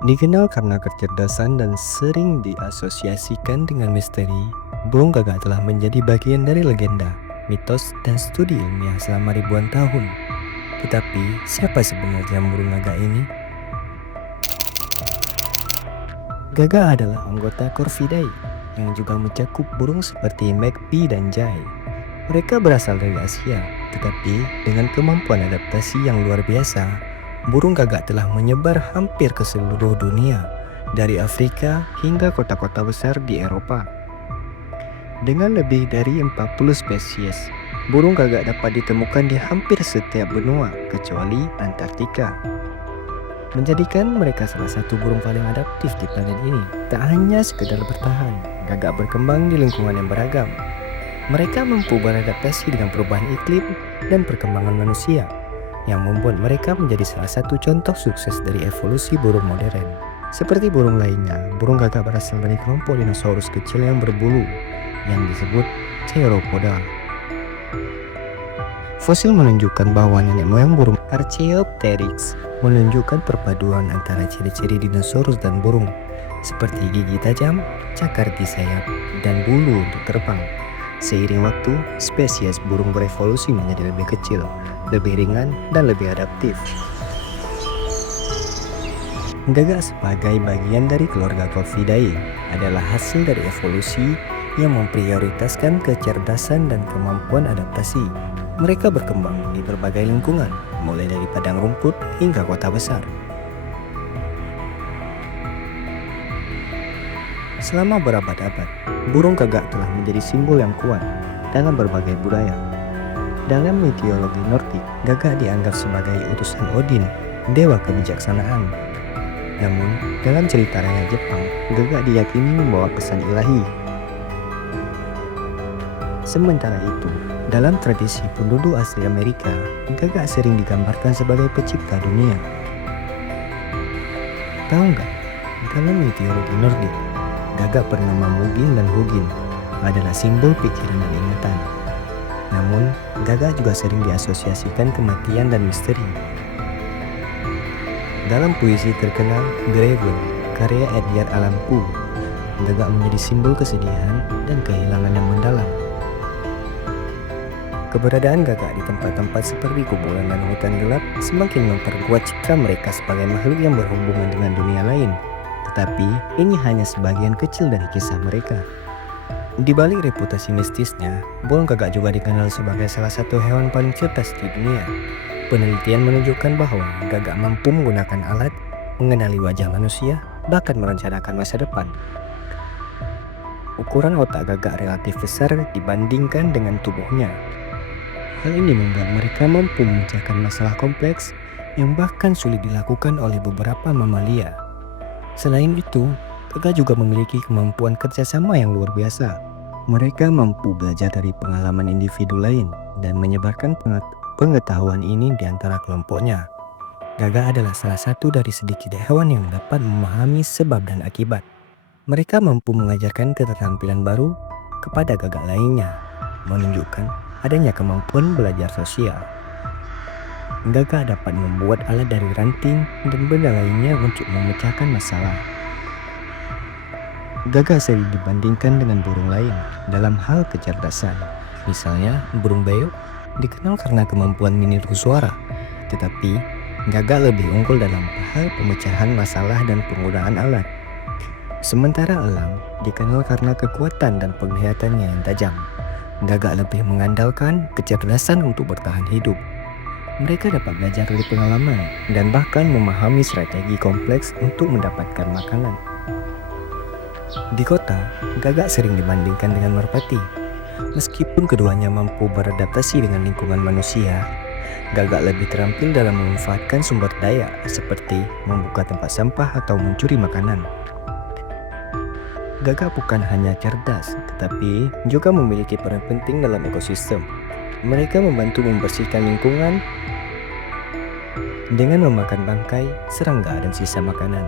Dikenal karena kecerdasan dan sering diasosiasikan dengan misteri, burung gagak telah menjadi bagian dari legenda, mitos, dan studi ilmiah selama ribuan tahun. Tetapi, siapa sebenarnya burung gagak ini? Gagak adalah anggota Corvidae yang juga mencakup burung seperti magpie dan jay. Mereka berasal dari Asia, tetapi dengan kemampuan adaptasi yang luar biasa, burung gagak telah menyebar hampir ke seluruh dunia, dari Afrika hingga kota-kota besar di Eropa. Dengan lebih dari 40 spesies, burung gagak dapat ditemukan di hampir setiap benua kecuali Antartika, menjadikan mereka salah satu burung paling adaptif di planet ini. Tak hanya sekedar bertahan, gagak berkembang di lingkungan yang beragam. Mereka mampu beradaptasi dengan perubahan iklim dan perkembangan manusia, yang membuat mereka menjadi salah satu contoh sukses dari evolusi burung modern. Seperti burung lainnya, burung gagak berasal dari kelompok dinosaurus kecil yang berbulu, yang disebut Theropoda. Fosil menunjukkan bahwa nenek moyang burung Archaeopteryx menunjukkan perpaduan antara ciri-ciri dinosaurus dan burung, seperti gigi tajam, cakar di sayap, dan bulu untuk terbang. Seiring waktu, spesies burung berevolusi menjadi lebih kecil, lebih ringan, dan lebih adaptif. Gagak sebagai bagian dari keluarga Corvidae adalah hasil dari evolusi yang memprioritaskan kecerdasan dan kemampuan adaptasi. Mereka berkembang di berbagai lingkungan, mulai dari padang rumput hingga kota besar. Selama berabad-abad, burung gagak telah menjadi simbol yang kuat dalam berbagai budaya. Dalam mitologi Nordik, gagak dianggap sebagai utusan Odin, dewa kebijaksanaan. Namun, dalam cerita rakyat Jepang, gagak diyakini membawa pesan ilahi. Sementara itu, dalam tradisi penduduk asli Amerika, gagak sering digambarkan sebagai pencipta dunia. Tahu nggak? Dalam mitologi Nordik, gagak bernama Mugin dan Hugin adalah simbol pikiran dan ingatan. Namun, gagak juga sering diasosiasikan kematian dan misteri. Dalam puisi terkenal Graven, karya Edgar Allan Poe, gagak menjadi simbol kesedihan dan kehilangan yang mendalam. Keberadaan gagak di tempat-tempat seperti kuburan dan hutan gelap semakin memperkuat citra mereka sebagai makhluk yang berhubungan dengan dunia lain. Tetapi, ini hanya sebagian kecil dari kisah mereka. Di balik reputasi mistisnya, burung gagak juga dikenal sebagai salah satu hewan paling cerdas di dunia. Penelitian menunjukkan bahwa gagak mampu menggunakan alat, mengenali wajah manusia, bahkan merencanakan masa depan. Ukuran otak gagak relatif besar dibandingkan dengan tubuhnya. Hal ini membuat mereka mampu memecahkan masalah kompleks yang bahkan sulit dilakukan oleh beberapa mamalia. Selain itu, gagak juga memiliki kemampuan kerjasama yang luar biasa. Mereka mampu belajar dari pengalaman individu lain dan menyebarkan pengetahuan ini di antara kelompoknya. Gagak adalah salah satu dari sedikit hewan yang dapat memahami sebab dan akibat. Mereka mampu mengajarkan keterampilan baru kepada gagak lainnya, menunjukkan adanya kemampuan belajar sosial. Gagak dapat membuat alat dari ranting dan benda lainnya untuk memecahkan masalah. Gagak sering dibandingkan dengan burung lain dalam hal kecerdasan. Misalnya, burung beo dikenal karena kemampuan meniru suara, tetapi gagak lebih unggul dalam hal pemecahan masalah dan penggunaan alat. Sementara elang dikenal karena kekuatan dan penglihatannya yang tajam. Gagak lebih mengandalkan kecerdasan untuk bertahan hidup. Mereka dapat belajar dari pengalaman dan bahkan memahami strategi kompleks untuk mendapatkan makanan. Di kota, gagak sering dibandingkan dengan merpati. Meskipun keduanya mampu beradaptasi dengan lingkungan manusia, gagak lebih terampil dalam memanfaatkan sumber daya seperti membuka tempat sampah atau mencuri makanan. Gagak bukan hanya cerdas, tetapi juga memiliki peran penting dalam ekosistem. Mereka membantu membersihkan lingkungan dengan memakan bangkai, serangga, dan sisa makanan.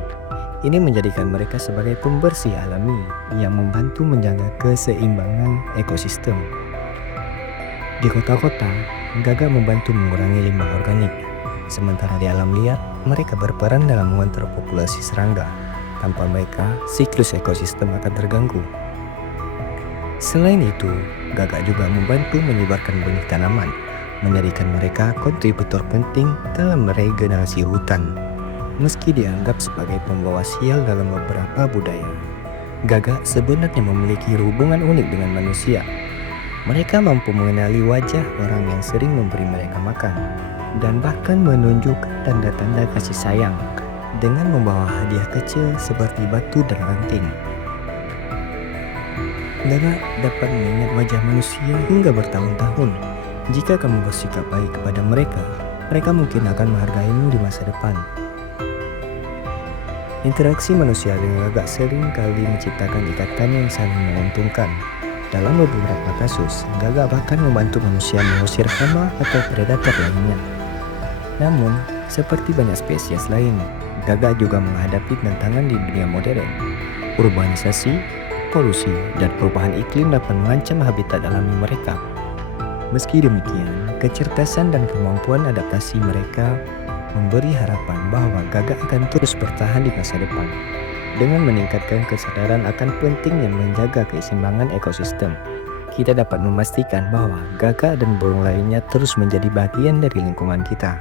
Ini menjadikan mereka sebagai pembersih alami yang membantu menjaga keseimbangan ekosistem. Di kota-kota, gagak membantu mengurangi limbah organik, Sementara di alam liar, mereka berperan dalam mengontrol populasi serangga. Tanpa mereka, siklus ekosistem akan terganggu. Selain itu, gagak juga membantu menyebarkan benih tanaman, menjadikan mereka kontributor penting dalam regenerasi hutan. Meski dianggap sebagai pembawa sial dalam beberapa budaya, gagak sebenarnya memiliki hubungan unik dengan manusia. Mereka mampu mengenali wajah orang yang sering memberi mereka makan, dan bahkan menunjukkan tanda-tanda kasih sayang dengan membawa hadiah kecil seperti batu dan ranting. Gagak dapat mengingat wajah manusia hingga bertahun-tahun. Jika kamu bersikap baik kepada mereka, mereka mungkin akan menghargaimu di masa depan. Interaksi manusia dengan gagak sering kali menciptakan ikatan yang saling menguntungkan. Dalam beberapa kasus, gagak bahkan membantu manusia mengusir hama atau predator lainnya. Namun, seperti banyak spesies lain, gagak juga menghadapi tantangan di dunia modern. Urbanisasi, polusi, dan perubahan iklim dapat mengancam habitat alami mereka. Meski demikian, kecerdasan dan kemampuan adaptasi mereka memberi harapan bahwa gagak akan terus bertahan di masa depan. Dengan meningkatkan kesadaran akan pentingnya menjaga keseimbangan ekosistem, kita dapat memastikan bahwa gagak dan burung lainnya terus menjadi bagian dari lingkungan kita.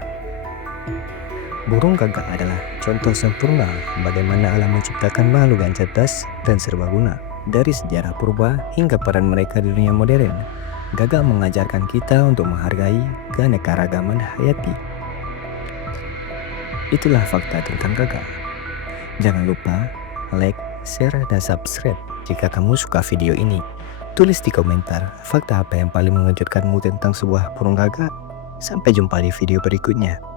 Burung gagak adalah contoh sempurna bagaimana alam menciptakan makhluk yang cerdas dan serbaguna. Dari sejarah purba hingga peran mereka di dunia modern, gagak mengajarkan kita untuk menghargai keanekaragaman hayati. Itulah fakta tentang gagak. Jangan lupa like, share, dan subscribe jika kamu suka video ini. Tulis di komentar fakta apa yang paling mengejutkanmu tentang sebuah burung gagak. Sampai jumpa di video berikutnya.